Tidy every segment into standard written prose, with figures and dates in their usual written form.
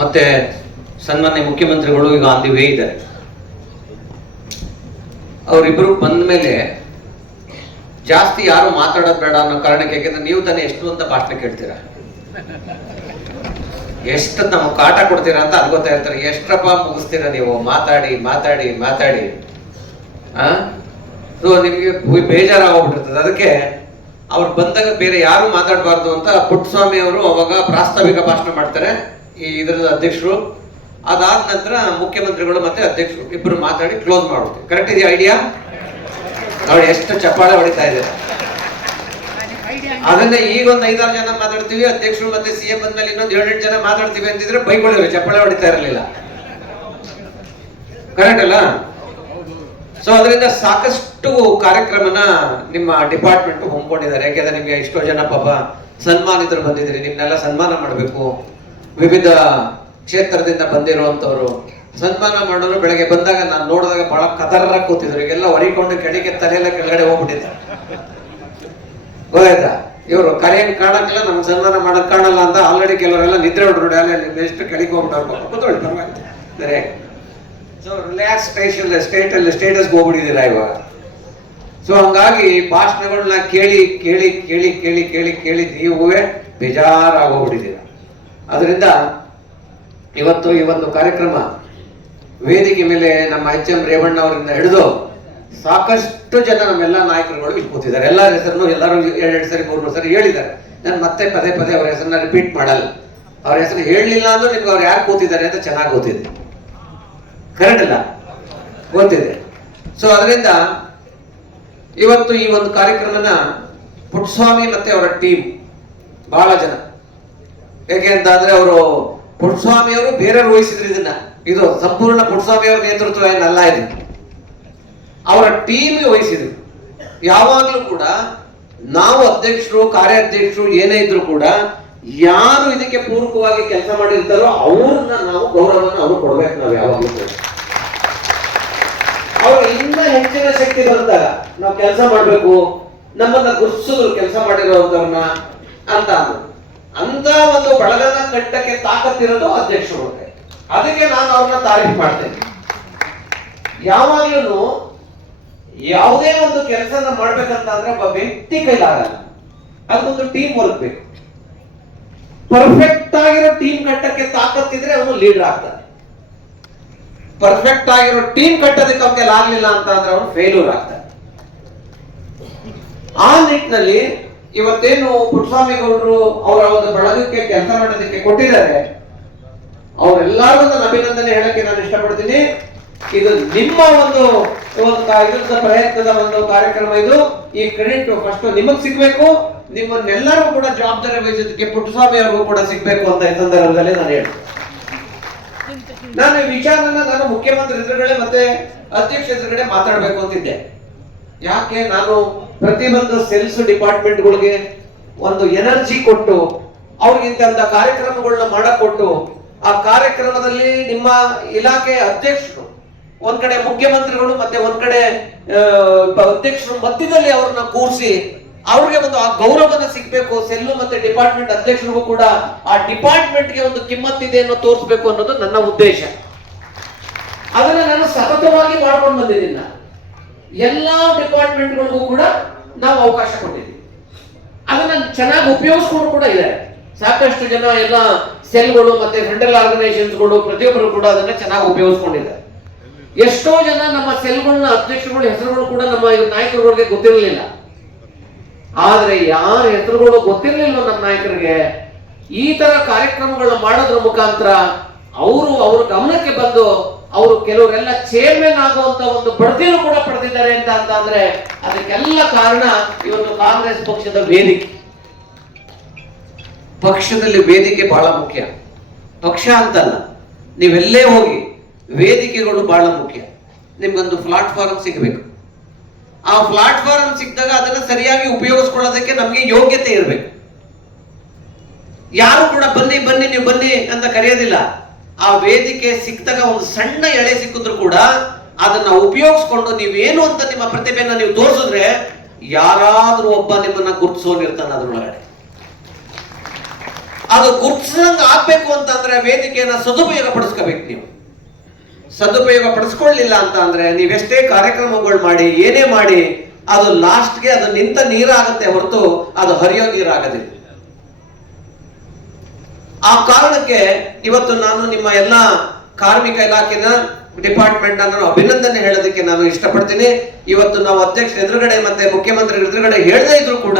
ಮತ್ತೆ ಸನ್ಮಾನ್ಯ ಮುಖ್ಯಮಂತ್ರಿಗಳು ಈಗ ಆನ್ ದಿ ವೇ ಇದ್ದಾರೆ. ಅವರಿಬ್ಬರು ಬಂದ ಮೇಲೆ ಜಾಸ್ತಿ ಯಾರು ಮಾತಾಡೋದು ಬೇಡ ಅನ್ನೋ ಕಾರಣಕ್ಕೆ, ಯಾಕೆಂದ್ರೆ ನೀವು ತಾನೇ ಎಷ್ಟು ಅಂತ ಭಾಷಣ ಕೇಳ್ತೀರಾ, ಎಷ್ಟು ನಾವು ಕಾಟ ಕೊಡ್ತೀರಾ ಅಂತ ಅನ್ಕೋತಾ ಇರ್ತಾರೆ. ಎಷ್ಟಪ್ಪ ಮುಗಿಸ್ತೀರಾ ನೀವು ಮಾತಾಡಿ ಮಾತಾಡಿ ಮಾತಾಡಿ. ಸೊ ನಿಮಗೆ ಬೇಜಾರಾಗೋಗ್ಬಿಟ್ಟಿರ್ತದೆ. ಅದಕ್ಕೆ ಅವ್ರು ಬಂದಾಗ ಬೇರೆ ಯಾರು ಮಾತಾಡಬಾರ್ದು ಅಂತ ಪುಟ್ಟಸ್ವಾಮಿ ಅವರು ಅವಾಗ ಪ್ರಾಸ್ತಾವಿಕ ಭಾಷಣ ಮಾಡ್ತಾರೆ, ಈ ಇದರದ ಅಧ್ಯಕ್ಷರು. ಅದಾದ ನಂತರ ಮುಖ್ಯಮಂತ್ರಿಗಳು ಮತ್ತೆ ಅಧ್ಯಕ್ಷರು ಇಬ್ಬರು ಮಾತಾಡಿ ಕ್ಲೋಸ್ ಮಾಡ್ತೀವಿ. ಕರೆಕ್ಟ್ ಇದೆಯಾ ಐಡಿಯಾ? ನೋಡಿ ಎಷ್ಟು ಚಪ್ಪಾಳೆ ಹೊಡಿತಾ ಇದೆ. ಅದನ್ನ ಈಗ ಒಂದು 5-6 ಜನ ಮಾತಾಡ್ತೀವಿ, ಅಧ್ಯಕ್ಷರು ಮತ್ತೆ ಸಿಎಂ ಬಂದ್ಮೇಲೆ ಇನ್ನೊಂದು 7-8 ಜನ ಮಾತಾಡ್ತೀವಿ ಅಂತಿದ್ರೆ ಬೈಕೊಳ್ಳಿದ್ರು, ಚಪ್ಪಾಳೆ ಹೊಡಿತಾ ಇರಲಿಲ್ಲ. ಕರೆಕ್ಟ್ ಅಲ್ಲ? ಸೊ ಅದರಿಂದ ಸಾಕಷ್ಟು ಕಾರ್ಯಕ್ರಮನ ನಿಮ್ಮ ಡಿಪಾರ್ಟ್ಮೆಂಟ್ ಹೊಂದ್ಕೊಂಡಿದ್ದಾರೆ. ಯಾಕೆಂದ್ರೆ ನಿಮ್ಗೆ ಎಷ್ಟೋ ಜನ ಪಾಪ ಸನ್ಮಾನಿತರು ಬಂದಿದ್ರಿ, ನಿಮ್ನೆಲ್ಲ ಸನ್ಮಾನ ಮಾಡಬೇಕು. ವಿವಿಧ ಕ್ಷೇತ್ರದಿಂದ ಬಂದಿರುವಂತವ್ರು ಸನ್ಮಾನ ಮಾಡೋರು ಬೆಳಗ್ಗೆ ಬಂದಾಗ ನಾನು ನೋಡಿದಾಗ ಬಹಳ ಕದರ ಕೂತಿದ್ರು. ಈಗೆಲ್ಲ ಹೊರಿಕೊಂಡು ಕೆಳಗೆ ತಲೆಯೆಲ್ಲ ಕೆಳಗಡೆ ಹೋಗ್ಬಿಟ್ಟಿದ್ದಾರೆ. ಗೊತ್ತಾಯ್ತಾ? ಇವರು ಕರೆಯನ್ನು ಕಾಣಕ್ಕಿಲ್ಲ, ನಮ್ಗೆ ಸನ್ಮಾನ ಮಾಡಕ್ ಕಾಣಲ್ಲ ಅಂತ ಆಲ್ರೆಡಿ ಕೆಲವರೆಲ್ಲ ನಿದ್ರೆ ಹೊಡ್ರು, ಅಲ್ಲಿ ಎಷ್ಟು ಕೆಳಗೆ ಹೋಗ್ಬಿಟ್ಟು ಕೂತ್ಕೊಳ್ಳಿ ಪರವಾಗಿಲ್ಲ. ಸೊ ರಿಲ್ಯಾಕ್ಸ್ ಸ್ಟೇಟಸ್ಗೆ ಹೋಗ್ಬಿಟ್ಟಿದ್ದೀರಾ ಇವಾಗ. ಸೊ ಹಂಗಾಗಿ ಭಾಷಣಗಳನ್ನ ಕೇಳಿ ಕೇಳಿ ಕೇಳಿ ಕೇಳಿ ಕೇಳಿ ಕೇಳಿ ನೀವೇ ಬೇಜಾರಾಗೋಗ್ಬಿಟ್ಟಿದ್ದೀರ. ಅದರಿಂದ ಇವತ್ತು ಈ ಒಂದು ಕಾರ್ಯಕ್ರಮ ವೇದಿಕೆ ಮೇಲೆ ನಮ್ಮ HM ರೇವಣ್ಣ ಅವರಿಂದ ಹಿಡಿದು ಸಾಕಷ್ಟು ಜನ ನಮ್ಮೆಲ್ಲ ನಾಯಕರುಗಳು ಇಲ್ಲಿ ಕೂತಿದ್ದಾರೆ. ಎಲ್ಲರ ಹೆಸರನ್ನು ಎಲ್ಲರೂ 2 ಸರಿ 3 ಸರಿ ಹೇಳಿದ್ದಾರೆ. ನಾನು ಮತ್ತೆ ಪದೇ ಪದೇ ಅವ್ರ ಹೆಸರನ್ನ ರಿಪೀಟ್ ಮಾಡಲ್ಲ. ಅವ್ರ ಹೆಸರು ಹೇಳಲಿಲ್ಲ ಅಂದ್ರೂ ನಿಮ್ಗೆ ಅವ್ರು ಯಾರು ಕೂತಿದ್ದಾರೆ ಅಂತ ಚೆನ್ನಾಗಿ ಗೊತ್ತಿದೆ. ಕರೆಕ್ಟ್ ಅಲ್ಲ? ಗೊತ್ತಿದೆ. ಸೊ ಅದರಿಂದ ಇವತ್ತು ಈ ಒಂದು ಕಾರ್ಯಕ್ರಮನ ಪುಟ್ಟಸ್ವಾಮಿ ಮತ್ತೆ ಅವರ ಟೀಮ್ ಬಹಳ ಜನ, ಯಾಕೆ ಅಂತ ಅಂದ್ರೆ ಅವರು ಪುಟ್ಟಸ್ವಾಮಿ ಅವರು ಬೇರೆಯವ್ರು ವಹಿಸಿದ್ರು ಇದನ್ನ. ಇದು ಸಂಪೂರ್ಣ ಪುಟ್ಟಸ್ವಾಮಿ ಅವರ ನೇತೃತ್ವ ಏನಲ್ಲ, ಇದು ಅವರ ಟೀಮ್ಗೆ ವಹಿಸಿದ್ರು. ಯಾವಾಗ್ಲೂ ಕೂಡ ನಾವು ಅಧ್ಯಕ್ಷರು ಕಾರ್ಯಾಧ್ಯಕ್ಷರು ಏನೇ ಇದ್ರು ಕೂಡ ಯಾರು ಇದಕ್ಕೆ ಪೂರಕವಾಗಿ ಕೆಲಸ ಮಾಡಿರ್ತಾರೋ ಅವ್ರನ್ನ ನಾವು ಗೌರವವನ್ನು ಅವ್ರು ಕೊಡ್ಬೇಕು. ನಾವು ಯಾವಾಗ್ಲೂ ಅವ್ರು ಇನ್ನ ಹೆಚ್ಚಿನ ಶಕ್ತಿ ಬಂದಾಗ ನಾವು ಕೆಲಸ ಮಾಡ್ಬೇಕು, ನಮ್ಮನ್ನ ಗುರುತಿಸಿದ್ರು ಕೆಲಸ ಮಾಡಿರೋದವ್ರನ್ನ ಅಂತ ಅಂತ ಒಂದು ಬಳಗನ ಕಟ್ಟಕ್ಕೆ ತಾಕತ್ತಿರೋದು ಅಧ್ಯಕ್ಷರು. ಅದಕ್ಕೆ ನಾನು ಅವ್ರನ್ನ ತಾರೀಫ್ ಮಾಡ್ತೇನೆ. ಯಾವಾಗ್ಲೂ ಯಾವುದೇ ಒಂದು ಕೆಲಸನ ಮಾಡ್ಬೇಕಂತ ಅಂದ್ರೆ ಒಬ್ಬ ವ್ಯಕ್ತಿ ಕೈಲಾಗಲ್ಲ, ಅದೊಂದು ಟೀಮ್ ವರ್ಕ್ ಬೇಕು. ಪರ್ಫೆಕ್ಟ್ ಆಗಿರೋ ಟೀಮ್ ಕಟ್ಟಕ್ಕೆ ತಾಕತ್ತಿದ್ರೆ ಅವನು ಲೀಡರ್ ಆಗ್ತಾನೆ. ಪರ್ಫೆಕ್ಟ್ ಆಗಿರೋ ಟೀಮ್ ಕಟ್ಟೋದಕ್ಕೆ ಅವನಿಗೆ ಆಗ್ಲಿಲ್ಲ ಅಂತ ಅಂದ್ರೆ ಅವನು ಫೇಲ್ಯೂರ್ ಆಗ್ತಾನೆ. ಆ ನಿಟ್ಟಿನಲ್ಲಿ ಇವತ್ತೇನು ಪುಟ್ಟಸ್ವಾಮಿ ಗೌಡರು ಅವರ ಒಂದು ಬಳಗಕ್ಕೆ ಕೆಲಸ ಮಾಡೋದಕ್ಕೆ ಕೊಟ್ಟಿದ್ದಾರೆ, ಅವರೆಲ್ಲರಿಗೂ ನಾನು ಅಭಿನಂದನೆ ಹೇಳಕ್ಕೆ ನಾನು ಇಷ್ಟಪಡ್ತೀನಿ. ಇದು ನಿಮ್ಮ ಒಂದು ಪ್ರಯತ್ನದ ಒಂದು ಕಾರ್ಯಕ್ರಮ. ಇದು ಈ ಕ್ರೆಡಿಟ್ ಫಸ್ಟ್ ನಿಮಗ್ ಸಿಗ್ಬೇಕು, ನಿಮ್ಮನ್ನೆಲ್ಲರಿಗೂ ಕೂಡ ಜವಾಬ್ದಾರಿ ವಹಿಸೋದಕ್ಕೆ ಪುಟ್ಟಸ್ವಾಮಿ ಅವ್ರಿಗೂ ಕೂಡ ಸಿಗ್ಬೇಕು ಅಂತ ಈ ಸಂದರ್ಭದಲ್ಲಿ ನಾನು ಹೇಳ್ತೀನಿ. ನಾನು ಈ ವಿಚಾರನ ನಾನು ಮುಖ್ಯಮಂತ್ರಿ ಎದುರುಗಡೆ ಮತ್ತೆ ಅಧ್ಯಕ್ಷ ಎದುರುಗಡೆ ಮಾತಾಡ್ಬೇಕು ಅಂತಿದ್ದೆ. ಯಾಕೆ ನಾನು ಪ್ರತಿಯೊಂದು ಸೆಲ್ಸ್ ಡಿಪಾರ್ಟ್ಮೆಂಟ್ಗಳಿಗೆ ಒಂದು ಎನರ್ಜಿ ಕೊಟ್ಟು ಅವ್ರಿಗಿಂತ ಕಾರ್ಯಕ್ರಮಗಳನ್ನ ಮಾಡಕ್ ಕೊಟ್ಟು, ಆ ಕಾರ್ಯಕ್ರಮದಲ್ಲಿ ನಿಮ್ಮ ಇಲಾಖೆ ಅಧ್ಯಕ್ಷರು ಒಂದ್ ಕಡೆ, ಮುಖ್ಯಮಂತ್ರಿಗಳು ಮತ್ತೆ ಒಂದ್ ಕಡೆ ಅಧ್ಯಕ್ಷರು ಮಧ್ಯದಲ್ಲಿ ಅವ್ರನ್ನ ಕೂರಿಸಿ ಅವ್ರಿಗೆ ಒಂದು ಆ ಗೌರವನ ಸಿಗ್ಬೇಕು. ಸೆಲ್ಲು ಮತ್ತೆ ಡಿಪಾರ್ಟ್ಮೆಂಟ್ ಅಧ್ಯಕ್ಷರಿಗೂ ಕೂಡ ಆ ಡಿಪಾರ್ಟ್ಮೆಂಟ್ಗೆ ಒಂದು ಕಿಮ್ಮತ್ತಿದೆ ಅನ್ನೋ ತೋರಿಸ್ಬೇಕು ಅನ್ನೋದು ನನ್ನ ಉದ್ದೇಶ. ಅದನ್ನ ನಾನು ಸತತವಾಗಿ ಮಾಡ್ಕೊಂಡು ಬಂದಿದ್ದೀನಿ. ಎಲ್ಲಾ ಡಿಪಾರ್ಟ್ಮೆಂಟ್ಗಳಿಗೂ ಕೂಡ ನಾವು ಅವಕಾಶ ಕೊಟ್ಟಿದ್ದೀವಿ. ಅದನ್ನ ಚೆನ್ನಾಗಿ ಉಪಯೋಗಿಸ್ಕೊಂಡು ಕೂಡ ಇದೆ. ಸಾಕಷ್ಟು ಜನ ಎಲ್ಲ ಸೆಲ್ಗಳು ಮತ್ತೆ ಸೆಂಟ್ರಲ್ ಆರ್ಗನೈಸೇಷನ್ಸ್ಗಳು ಪ್ರತಿಯೊಬ್ಬರು ಕೂಡ ಅದನ್ನ ಚೆನ್ನಾಗಿ ಉಪಯೋಗಿಸ್ಕೊಂಡಿದ್ದಾರೆ. ಎಷ್ಟೋ ಜನ ನಮ್ಮ ಸೆಲ್ಗಳನ್ನ ಅಧ್ಯಕ್ಷರುಗಳ ಹೆಸರುಗಳು ಕೂಡ ನಮ್ಮ ನಾಯಕರುಗಳಿಗೆ ಗೊತ್ತಿರಲಿಲ್ಲ. ಆದ್ರೆ ಯಾರ ಹೆಸರುಗಳು ಗೊತ್ತಿರಲಿಲ್ಲ ನಮ್ಮ ನಾಯಕರಿಗೆ, ಈ ತರ ಕಾರ್ಯಕ್ರಮಗಳನ್ನ ಮಾಡೋದ್ರ ಮುಖಾಂತರ ಅವ್ರ ಗಮನಕ್ಕೆ ಬಂದು ಅವರು ಕೆಲವರೆಲ್ಲ ಚೇರ್ಮನ್ ಆಗುವಂತ ಒಂದು ಬಡ್ತಿನೂ ಕೂಡ ಪಡೆದಿದ್ದಾರೆ ಅಂತ ಅಂದ್ರೆ ಅದಕ್ಕೆಲ್ಲ ಕಾರಣ ಇವತ್ತು ಕಾಂಗ್ರೆಸ್ ಪಕ್ಷದ ವೇದಿಕೆ. ಪಕ್ಷದಲ್ಲಿ ವೇದಿಕೆ ಬಹಳ ಮುಖ್ಯ. ಪಕ್ಷ ಅಂತಲ್ಲ, ನೀವೆಲ್ಲೇ ಹೋಗಿ ವೇದಿಕೆಗಳು ಬಹಳ ಮುಖ್ಯ. ನಿಮ್ಗೊಂದು ಪ್ಲಾಟ್ಫಾರ್ಮ್ ಸಿಗಬೇಕು. ಆ ಪ್ಲಾಟ್ಫಾರ್ಮ್ ಸಿಕ್ಕಿದಾಗ ಅದನ್ನ ಸರಿಯಾಗಿ ಉಪಯೋಗಿಸ್ಕೊಳ್ಳೋದಕ್ಕೆ ನಮ್ಗೆ ಯೋಗ್ಯತೆ ಇರಬೇಕು. ಯಾರು ಕೂಡ ಬನ್ನಿ ಬನ್ನಿ ನೀವು ಬನ್ನಿ ಅಂತ ಕರೆಯೋದಿಲ್ಲ. ಆ ವೇದಿಕೆ ಸಿಕ್ಕಿದಾಗ ಒಂದು ಸಣ್ಣ ಎಳೆ ಸಿಕ್ಕಿದ್ರು ಕೂಡ ಅದನ್ನ ಉಪಯೋಗಿಸ್ಕೊಂಡು ನೀವೇನು ಅಂತ ನಿಮ್ಮ ಪ್ರತಿಭೆಯನ್ನ ನೀವು ತೋರಿಸಿದ್ರೆ ಯಾರಾದ್ರೂ ಒಬ್ಬ ನಿಮ್ಮನ್ನ ಗುರುತಿಸೋನಿರ್ತಾನೆ ಅದ್ರೊಳಗಡೆ. ಅದು ಗುರುತಿಸಂಗೆ ಆಗ್ಬೇಕು ಅಂತಂದ್ರೆ ವೇದಿಕೆಯನ್ನ ಸದುಪಯೋಗ ಪಡಿಸ್ಕೋಬೇಕು. ನೀವು ಸದುಪಯೋಗ ಪಡಿಸ್ಕೊಳ್ಳಿಲ್ಲ ಅಂತ ಅಂದ್ರೆ ನೀವೆಷ್ಟೇ ಕಾರ್ಯಕ್ರಮಗಳು ಮಾಡಿ ಏನೇ ಮಾಡಿ ಅದು ಲಾಸ್ಟ್ಗೆ ಅದು ನಿಂತ ನೀರಾಗುತ್ತೆ ಹೊರತು ಅದು ಹರಿಯೋ ನೀರಾಗದಿಲ್ಲ. ಆ ಕಾರಣಕ್ಕೆ ಇವತ್ತು ನಾನು ನಿಮ್ಮ ಎಲ್ಲ ಕಾರ್ಮಿಕ ಇಲಾಖೆನ ಡಿಪಾರ್ಟ್ಮೆಂಟ್ ಅನ್ನು ಅಭಿನಂದನೆ ಹೇಳೋದಕ್ಕೆ ನಾನು ಇಷ್ಟಪಡ್ತೀನಿ. ಇವತ್ತು ನಾವು ಅಧ್ಯಕ್ಷ ಎದುರುಗಡೆ ಮತ್ತೆ ಮುಖ್ಯಮಂತ್ರಿ ಎದುರುಗಡೆ ಹೇಳದೇ ಇದ್ರು ಕೂಡ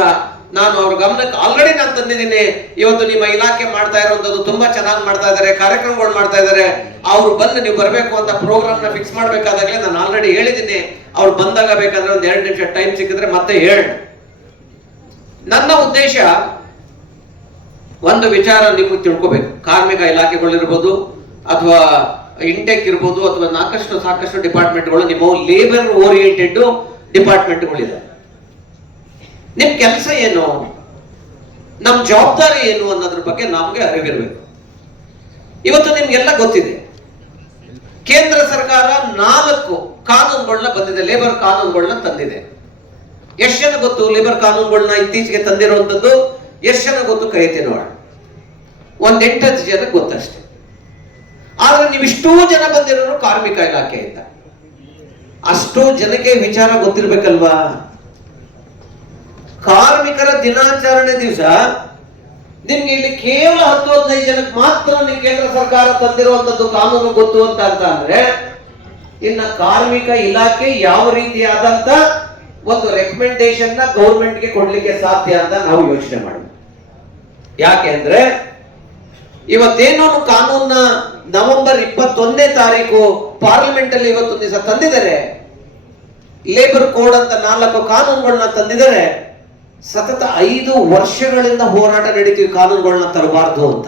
ನಾನು ಅವ್ರ ಗಮನಕ್ಕೆ ಆಲ್ರೆಡಿ ನಾನು ತಂದಿದ್ದೀನಿ. ಇವತ್ತು ನಿಮ್ಮ ಇಲಾಖೆ ಮಾಡ್ತಾ ಇರುವಂತದ್ದು ತುಂಬಾ ಚೆನ್ನಾಗಿ ಮಾಡ್ತಾ ಇದ್ದಾರೆ, ಕಾರ್ಯಕ್ರಮಗಳು ಮಾಡ್ತಾ ಇದ್ದಾರೆ. ಅವ್ರು ಬಂದು ನೀವು ಬರಬೇಕು ಅಂತ ಪ್ರೋಗ್ರಾಮ್ ನ ಫಿಕ್ಸ್ ಮಾಡ್ಬೇಕಾದಾಗಲೇ ನಾನು ಆಲ್ರೆಡಿ ಹೇಳಿದ್ದೀನಿ. ಅವ್ರು ಬಂದಾಗ ಬೇಕಾದ್ರೆ ಒಂದ್ 2 ನಿಮಿಷ ಟೈಮ್ ಸಿಕ್ಕಿದ್ರೆ ಮತ್ತೆ ಹೇಳಿ. ನನ್ನ ಉದ್ದೇಶ ಒಂದು ವಿಚಾರ ನೀವು ತಿಳ್ಕೋಬೇಕು. ಕಾರ್ಮಿಕ ಇಲಾಖೆಗಳಿರ್ಬೋದು ಅಥವಾ ಇಂಟೆಕ್ ಇರ್ಬೋದು ಅಥವಾ ಸಾಕಷ್ಟು ಡಿಪಾರ್ಟ್ಮೆಂಟ್ಗಳು ನಿಮ್ಮ ಲೇಬರ್ ಓರಿಯೆಂಟೆಡ್ ಡಿಪಾರ್ಟ್ಮೆಂಟ್ಗಳಿದೆ. ನಿಮ್ ಕೆಲಸ ಏನು, ನಮ್ ಜವಾಬ್ದಾರಿ ಏನು ಅನ್ನೋದ್ರ ಬಗ್ಗೆ ನಮ್ಗೆ ಅರಿವಿರ್ಬೇಕು. ಇವತ್ತು ನಿಮ್ಗೆಲ್ಲ ಗೊತ್ತಿದೆ, ಕೇಂದ್ರ ಸರ್ಕಾರ 4 ಕಾನೂನುಗಳನ್ನ ಬಂದಿದೆ, ಲೇಬರ್ ಕಾನೂನುಗಳನ್ನ ತಂದಿದೆ. ಎಷ್ಟು ಜನ ಗೊತ್ತು ಲೇಬರ್ ಕಾನೂನುಗಳನ್ನ ಇತ್ತೀಚೆಗೆ ತಂದಿರುವಂತದ್ದು? ಎಷ್ಟು ಜನ ಗೊತ್ತು? ಕೈ ಎತ್ತಿ ನೋಡ. 8-10 ಜನ ಗೊತ್ತಷ್ಟೇ. ಆದ್ರೆ ನೀವಿಷ್ಟೂ ಜನ ಬಂದಿರೋರು ಕಾರ್ಮಿಕ ಇಲಾಖೆಯಿಂದ. ಅಷ್ಟೂ ಜನಕ್ಕೆ ವಿಚಾರ ಗೊತ್ತಿರ್ಬೇಕಲ್ವಾ? ಕಾರ್ಮಿಕರ ದಿನಾಚರಣೆ ದಿವಸ ನಿಮ್ಗೆ ಇಲ್ಲಿ ಕೇವಲ 10-15 ಜನಕ್ಕೆ ಮಾತ್ರ ನೀವು ಕೇಂದ್ರ ಸರ್ಕಾರ ತಂದಿರುವಂತದ್ದು ಕಾನೂನು ಗೊತ್ತು ಅಂತ ಅಂದ್ರೆ ಇನ್ನ ಕಾರ್ಮಿಕ ಇಲಾಖೆ ಯಾವ ರೀತಿಯಾದಂತ ಒಂದು ರೆಕಮೆಂಡೇಶನ್ ನ ಗೌರ್ಮೆಂಟ್ಗೆ ಕೊಡ್ಲಿಕ್ಕೆ ಸಾಧ್ಯ ಅಂತ ನಾವು ಯೋಚನೆ ಮಾಡಬೇಕು. ಯಾಕೆ ಅಂದ್ರೆ ಇವತ್ತೇನೋ ಕಾನೂನ ನವೆಂಬರ್ 21ನೇ ತಾರೀಕು ಪಾರ್ಲಿಮೆಂಟ್ ಅಲ್ಲಿ ಇವತ್ತು ದಿವಸ ತಂದಿದ್ದಾರೆ. ಲೇಬರ್ ಕೋಡ್ ಅಂತ 4 ಕಾನೂನುಗಳನ್ನ ತಂದಿದ್ದಾರೆ. ಸತತ 5 ವರ್ಷಗಳಿಂದ ಹೋರಾಟ ನಡೀತೀವಿ ಕಾನೂನುಗಳನ್ನ ತರಬಾರ್ದು ಅಂತ.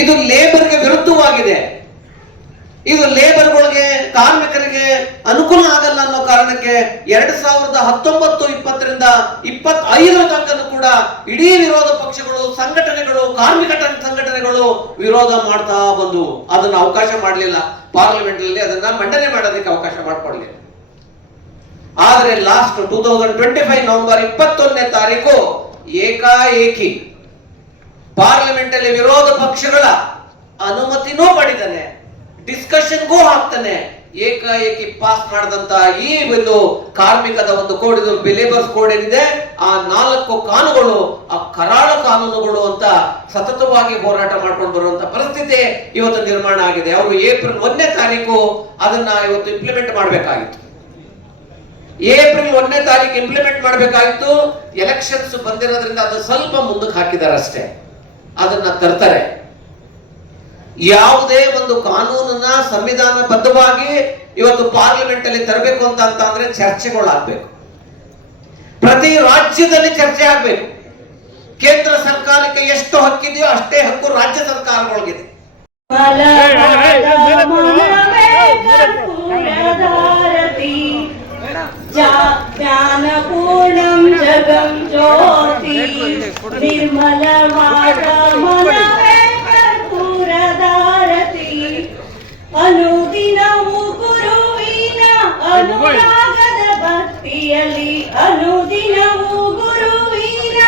ಇದು ಲೇಬರ್ಗೆ ವಿರುದ್ಧವಾಗಿದೆ. ಇದು ಲೇಬರ್ಗಳಿಗೆ ಕಾರ್ಮಿಕರಿಗೆ ಅನುಕೂಲ ಆಗಲ್ಲ ಅನ್ನೋ ಕಾರಣಕ್ಕೆ 2019-20ರಿಂದ 25 ತನಕ ಕೂಡ ಇಡೀ ವಿರೋಧ ಪಕ್ಷಗಳು, ಸಂಘಟನೆಗಳು, ಕಾರ್ಮಿಕ ಸಂಘಟನೆಗಳು ವಿರೋಧ ಮಾಡ್ತಾ ಬಂದು ಅದನ್ನ ಅವಕಾಶ ಮಾಡಲಿಲ್ಲ. ಪಾರ್ಲಿಮೆಂಟ್ ಅಲ್ಲಿ ಅದನ್ನ ಮಂಡನೆ ಮಾಡೋದಕ್ಕೆ ಅವಕಾಶ ಮಾಡಿಕೊಡ್ಲಿಲ್ಲ. ಆದ್ರೆ ಲಾಸ್ಟ್ 2025 ನವೆಂಬರ್ 21ನೇ ತಾರೀಕು ಏಕಾಏಕಿ ಪಾರ್ಲಿಮೆಂಟ್ ಅಲ್ಲಿ ವಿರೋಧ ಪಕ್ಷಗಳ ಅನುಮತಿನೂ ಪಡೆದಾನೆ, ಡಿಸ್ಕಷನ್ಗೂ ಹಾಕ್ತಾನೆ, ಏಕಾಏಕಿ ಪಾಸ್ ಮಾಡಿದಂತ ಈ ಒಂದು ಕಾರ್ಮಿಕದ ಒಂದು ಕೋಡ್, ಇದು ಲೇಬರ್ಸ್ ಕೋಡ್ ಏನಿದೆ, ಆ 4 ಕಾನೂನುಗಳು ಆ ಕರಾಳ ಕಾನೂನುಗಳು ಅಂತ ಸತತವಾಗಿ ಹೋರಾಟ ಮಾಡ್ಕೊಂಡು ಬರುವಂತ ಪರಿಸ್ಥಿತಿ ಇವತ್ತು ನಿರ್ಮಾಣ ಆಗಿದೆ. ಅವರು ಏಪ್ರಿಲ್ 1ನೇ ತಾರೀಕು ಅದನ್ನ ಇವತ್ತು ಇಂಪ್ಲಿಮೆಂಟ್ ಮಾಡಬೇಕಾಗಿತ್ತು. ಏಪ್ರಿಲ್ 1ನೇ ತಾರೀಕು ಇಂಪ್ಲಿಮೆಂಟ್ ಮಾಡಬೇಕಾಗಿತ್ತು. ಎಲೆಕ್ಷನ್ಸ್ ಬಂದಿರೋದ್ರಿಂದ ಅದು ಸ್ವಲ್ಪ ಮುಂದಕ್ಕೆ ಹಾಕಿದ್ದಾರೆ ಅಷ್ಟೇ. ಅದನ್ನ ತರ್ತಾರೆ. ಯಾವುದೇ ಒಂದು ಕಾನೂನನ್ನ ಸಂವಿಧಾನಬದ್ಧವಾಗಿ ಇವತ್ತು ಪಾರ್ಲಿಮೆಂಟ್ ಅಲ್ಲಿ ತರಬೇಕು ಅಂತ ಅಂದ್ರೆ ಚರ್ಚೆಗಳಾಗಬೇಕು. ಪ್ರತಿ ರಾಜ್ಯದಲ್ಲಿ ಚರ್ಚೆ ಆಗ್ಬೇಕು. ಕೇಂದ್ರ ಸರ್ಕಾರಕ್ಕೆ ಎಷ್ಟು ಹಕ್ಕಿದೆಯೋ ಅಷ್ಟೇ ಹಕ್ಕು ರಾಜ್ಯ ಸರ್ಕಾರಗಳಿಗಿದೆ. ಜ್ಞಾನಪೂರ್ಣಂ ಜಗಂ ಜ್ಯೋತಿ ನಿರ್ಮಲವಾದ ಮನವೇ ಕರ್ಪೂರಧಾರತಿ ಅನುದಿನವೂ ಗುರುವಿನ ಅನುರಾಗದ ಭಕ್ತಿಯಲ್ಲಿ ಅನುದಿನವೂ ಗುರುವಿನ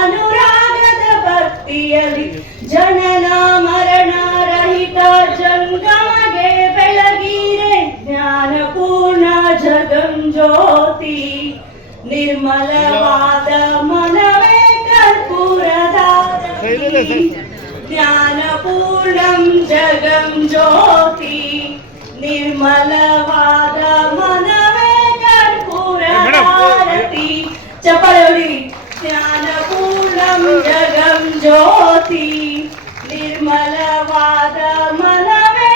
ಅನುರಾಗದ ಭಕ್ತಿಯಲ್ಲಿ ಜನನ ಮರಣ ರಹಿತ ಜಂಗಮಗೆ ಬೆಳಗಿರೆ ಜ್ಞಾನಪೂರ್ಣ ಜಗಂ ಜ್ಯೋತಿ ನಿರ್ಮಲವಾದ ಮನವೇ ಕರ್ಪೂರಧಾರತಿ ಜ್ಞಾನಪೂರ್ಣಂ ಜಗಂ ಜ್ಯೋತಿ ನಿರ್ಮಲವಾದ ಮನವೇ ಕರ್ಪೂರಧಾರತಿ. ಚಪಳಿ ಜ್ಞಾನಪೂರ್ಣಂ ಜಗಂ ಜ್ಯೋತಿ ನಿರ್ಮಲವಾದ ಮನವೇ